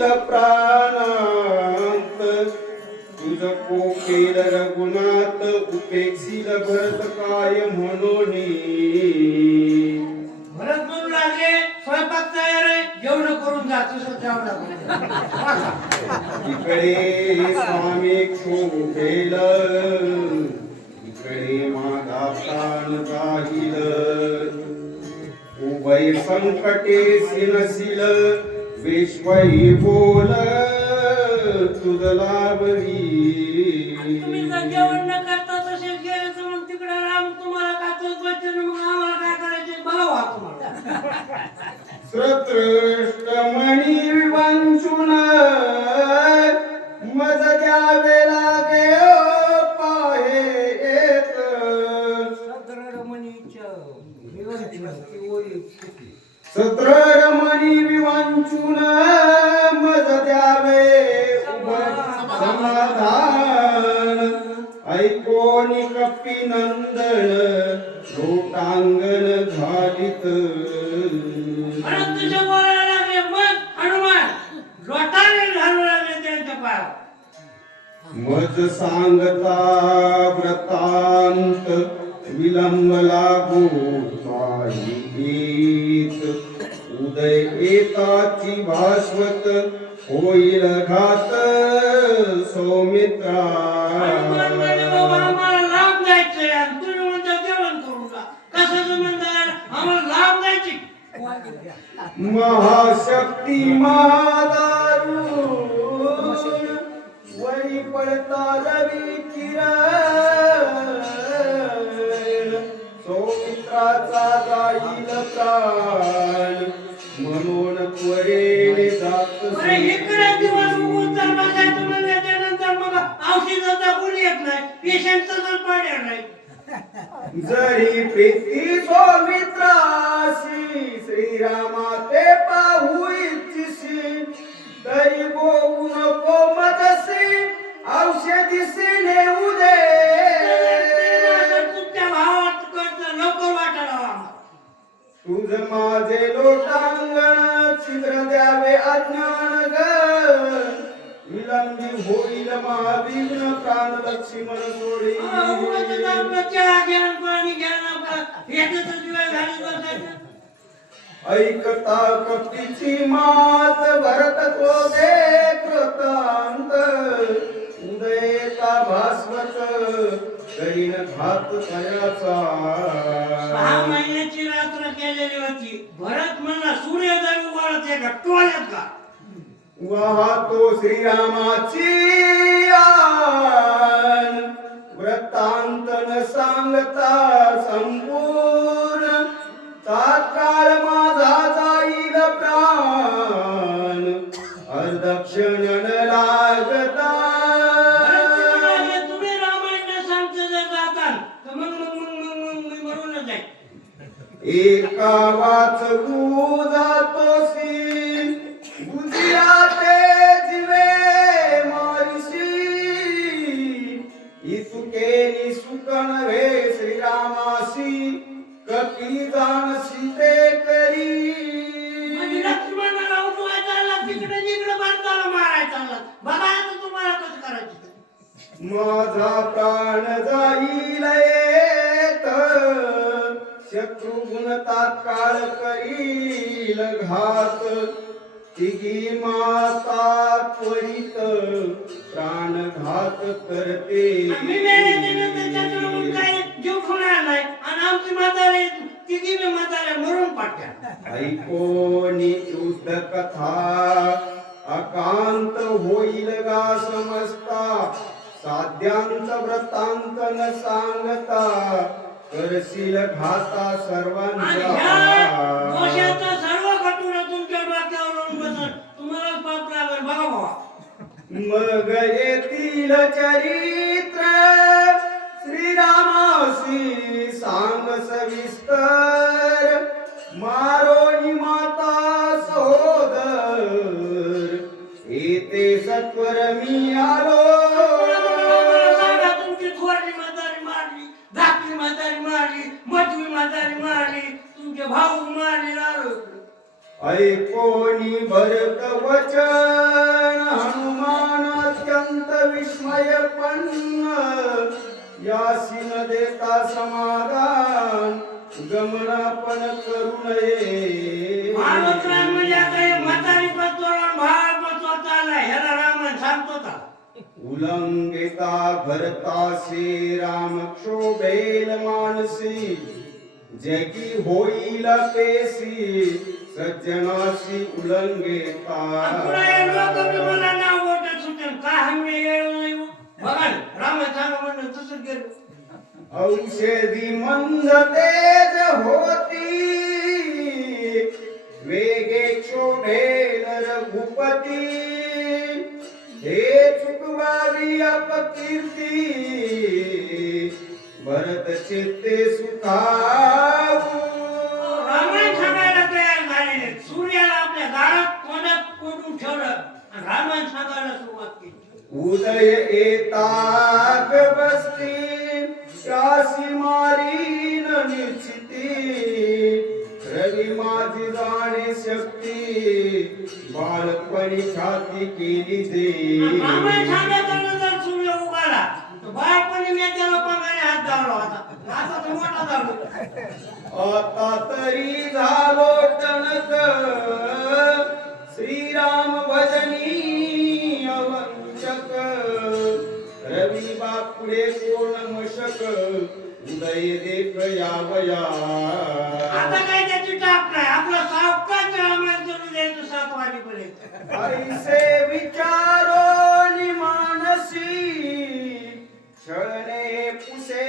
राहील प्राणांत. तुझ कोकेल रघुनाथ उपेक्षील भरत काय म्हणून. भरत म्हणू लागले स्वयंपाक तयार आहे जेवण करून जा तसं जेवण इकडे स्वामी क्षोभेल इकडे माझा प्राण जाईल उभय संकटे सिनसिल विश्वही बोल ऐकोनी कपी नंदन लोटांगण झालीत. परत तुझ्या बोलायला लागले मग हनुमान लोटाने घालू लागले त्यांच्या पायावर. मज सांगता व्रतांत विलंब लागू काही गीत. उदय एकाची भास्वत होईल घात सौमित्रा हनुमान म्हणे, बाबा आम्हाला लांब जायचंय आणि तुम्ही म्हणता जेवण करू का कसं म्हणतात आम्हाला लांब जायची महाशक्ती महादारू वरी पडता रवी किरण सौमित्राचा जाईल प्राण म्हणून त्वरेने जात बरं, इकडे दिवस उतर तर बसायचं म्हणल्याच्या नंतर मग औषधाचा गुण येत नाही पेशंटचा जर पडणार नाही. जरी प्रीती सौमित्राशी श्रीरामा ते पाहू इच्छिसी तरी बोऊ नको मदसी औषधीसी नेऊ दे तुमच्या भावात करतं नको वाटायला तुझ माझे लोटांगण छिद्र द्यावे अज्ञान ग विलंबी होईल महाविघ्न प्राण लक्ष्मण सोडी. ऐकता कपीची मात भरत क्रोधे कृतांत. उदयता भास्वत करीन घात सहा तयाचा महिन्याची रात्र केलेली होती. भरत म्हणला सूर्य जर उगाळत आहे का? टोळ्यात का? वाहतो श्रीरामाची आन वृत्तांत न सांगता संपूर्ण तात्काळ करील घात. तिघी माता त्वरित प्राणघात करते. आम्ही मेल्याच्यानंतर त्याच्याकडून काय जीव खाणार नाही. आणि आमची म्हातारे तिघी बी म्हातारे मरून पाटल्या ऐकोनी युद्ध कथा अकांत होईल गा समजता साध्यांत व्रतांत न सांगता. करशील घाता सर्वांचा. दोषाचं सर्व कटुरा तुमच्या डोक्यावर येऊन बसल तुम्हालाच पाप लागेल. बघा भावा. मग येतील चरित्र. श्रीरामासी सांग सविस्तर. राम म्हणजे आता हे म्हातारी ह्याला सांगतो का? भरताशी राम क्षोभेल मानसी. जगी होईल सज्जनाशी उल्लंघिता पुढे हे लोक बी मला नाव ओटत सुटेल. का हमी येऊ नाही? बघा ना, रामायण सांगा म्हणलं तसंच गेलं. औषधी मंद तेज होती. वेगे रघुपती हे चुकवावी अपकीर्ती भरत चित्ते सुखावू. रामायण सांगायला तयार झालेले सूर्याला आपल्या दारात कोण्यात कोंडून ठेवलं आणि रामायण सांगायला सुरुवात केली. उदय येताक बसती शासी निश्चिती रवी माझी जाणे शक्ती. बालपणी छाती केली दे. रामायण सांगायचा नंतर सूर्य उगाला तर बाळपणी मी त्याला पंगाने हात धावला होता. आता तो मोठा धावलो. आता तरी झालो टणक. श्रीराम भजनी अवंचक. रवी बापुडे कोण मशक? आता काय त्याची टाप नाही. आपला सावकाश रामायण चालू द्यायचं सात वाजेपर्यंत ऐसे विचारो निमानसी क्षणे पुसे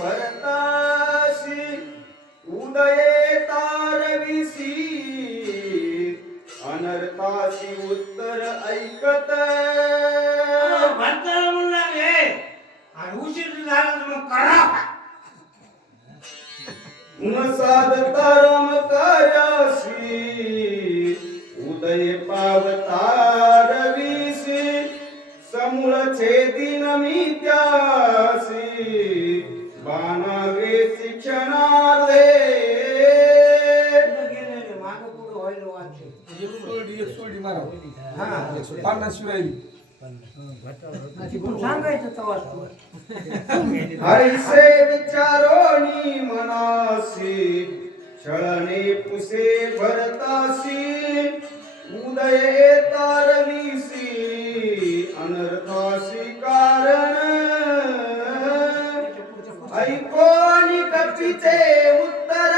भरतासी उदये तारविसी अनर्थासी उत्तर ऐकत. भरताला म्हणला हे आणि उशीर झाला तर मग करा. न साधता रम करासी. उदय पावता रवीसी समूळ छेदिन मी त्यासी. बाणाग्रे शिक्षणार्धे. गेलेले मागं पुढं वाटते एक सोडी एक सोडी मारा. हा. पन्नास पण सांगायचं हरिसे विचारोनी मनासी छळणे पुसे भरतासी उदय तारवीसी अनर्थासी कारण। ऐकोनी कपीचे उत्तर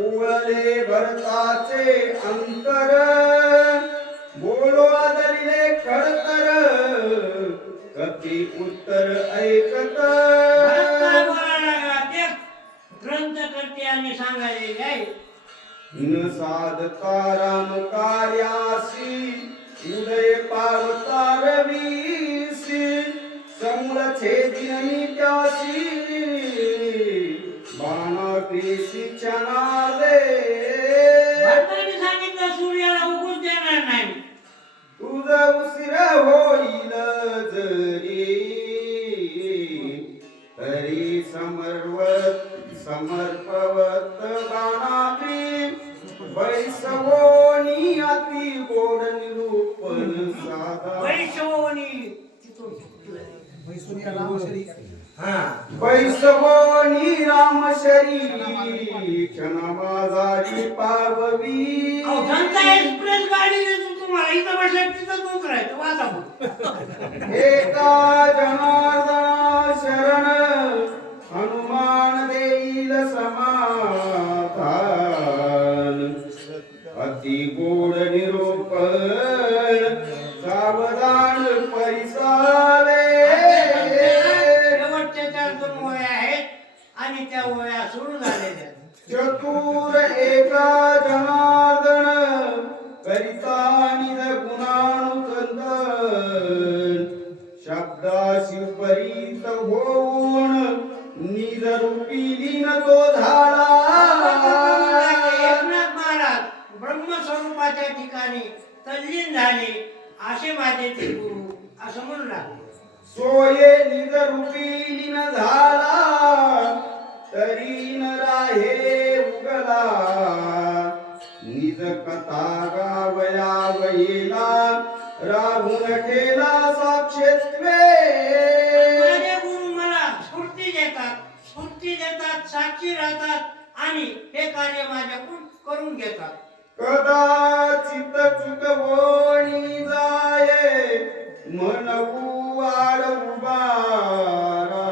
उवले भरताचे अंतर। ती उत्तर ऐकत. भरत काय बोलायला आणि सांगायले न साधता राम कार्यासी उदय पावता रवीसी हा वैसवोनी रामशरी क्षणा माझारी पाववी एक्सप्रेस गाडी देतो तुम्हाला इथं बसल्या तिथंच उतरायचं वाचा पुढं. एका जनार्दना त्या वया सुरू झालेल्या. चतुर एका जनार्दन करिता निज गुणानुकंदन शब्दाशी परीत होऊन निज रूपी लीन तो झाला. एकनाथ महाराज ब्रह्मस्वरूपाच्या ठिकाणी तल्लीन झाले असे माझे ते गुरु असं म्हणू लागले. सोये निज रूपी साक्षी राहतात आणि हे कार्य माझ्याकडून करून घेतात. कदाचित चुकवणी जाये मन वाढ उबारा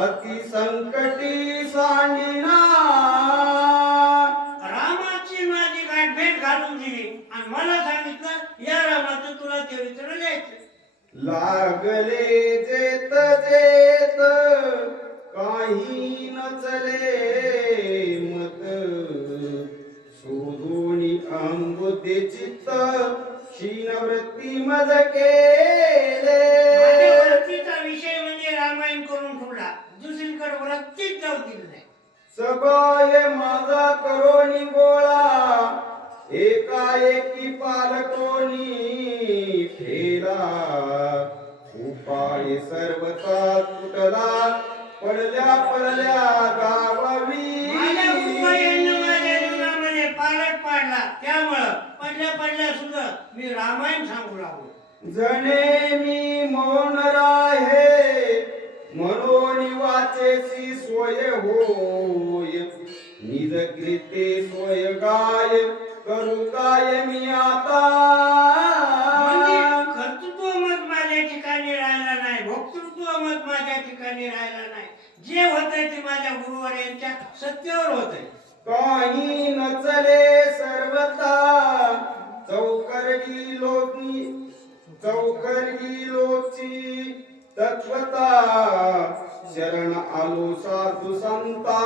अति संकटी सांडिना. रामाची माझी गाठ भेट घालून दिली. आणि मला सांगितलं या रामाचं तुला चरित्र लिहायचं लागले दिली नाही. सबाय माझा करोनी गोळा एकाएकी पालकोनी ठेला उपाय सर्वता तुटला पडल्या पडल्या गावावी. पाडला. त्यामुळं पडल्या पडल्या सुद्धा मी रामायण सांगू लागलो. जणे मी मौन राहे सोय होय निज कृते सोय गाय करू काय मी म्हणजे आता? कर्तृत्व मत माझ्या ठिकाणी राहिला नाही भोक्तृत्व मत माझ्या ठिकाणी राहिला नाही. जे होतंय ते माझ्या गुरुवाऱ्यांच्या सत्यावर होतंय. काही नचले सर्वता चौकरगी लोकी चौकरगी लोची तत्वता. शरण आलो साधू संता.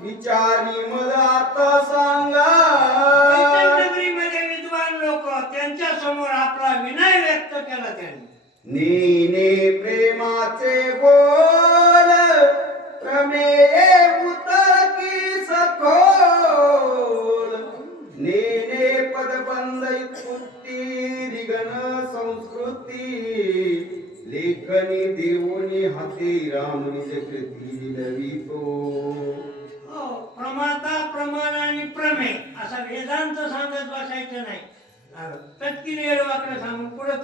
विचारी मला आता सांगा. नगरीमध्ये विद्वान लोक त्यांच्यासमोर आपला विनय व्यक्त केला त्यांनी. नाही. तत्किरी सांगून पुढे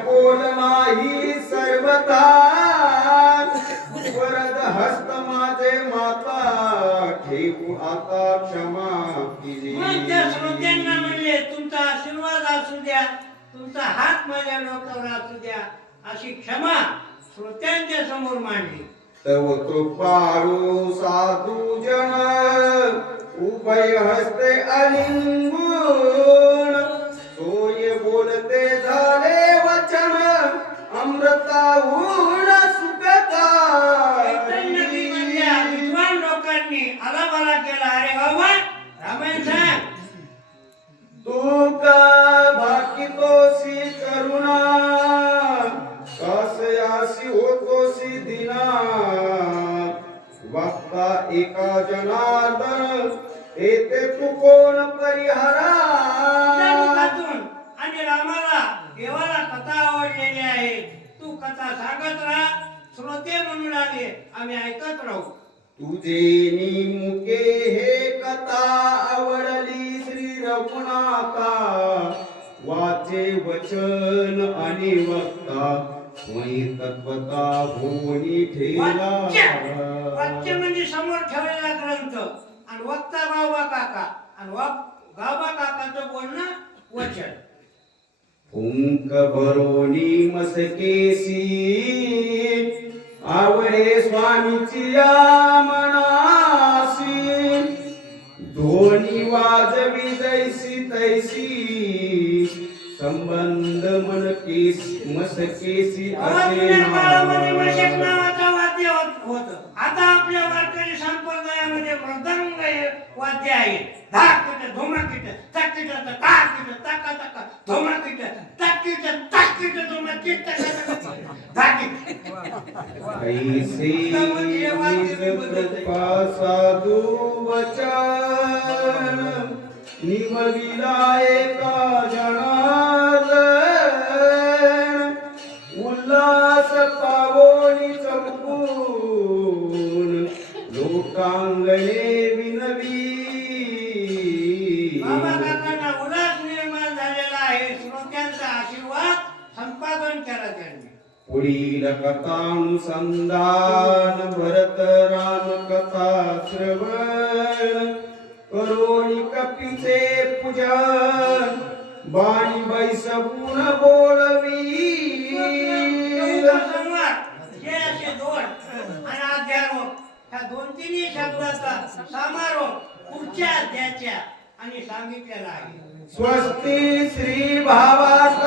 बोल नाही सर्वता वरद हस्त माझे माता ठेवू आता क्षमा मग त्या श्रोत्यांना केली म्हणले तुमचा आशीर्वाद असू द्या तुमचा हात माझ्या डोक्यावर असू द्या अशी क्षमा श्रोत्यांच्या समोर मांडली. तव कृपाळू साधु जन उभय हस्ते अलिंगुण। सोय बोलते झाले वचन अमृताहून एका जनार्दन येते तू कोण परिहारा आणि रामाला देवाला कथा आवडलेली आहे. तू कथा सांगत राहा श्रोते म्हणू लागले आम्ही ऐकत राहू. तुझे निमुके हे कथा आवडली श्री रघुनाथा. वाचे वचन आणि वक्ता मयी तत्वता ठेला. वाच्य! म्हणजे समोर ठेवलेला ग्रंथ. आणि वक्ता गावबा काका. आणि गावबा काकाचं बोलणं वचन. फुंक भरोनी मसकेसी. आवडे स्वामीची या नाव. नावाचं वाद्य होत होतं आता आपल्या वारकरी संप्रदायामध्ये मृदंग हे वाद्य आहे किट धुमकीट तक्कीट ताकीट तका तका कृपा साधू वचन निमविला एका उल्हास चमकून लोकांगणे विनवी पुढील कथानुसंधान भरत राम कथा श्रवण करोणी कपीचे पूजन बाणी बोलवी संवाद जे असे दोन तिन्ही शब्दाचा समारोप पुढच्या अध्याच्या आणि सांगितलेला आहे. स्वस्ती श्री भावात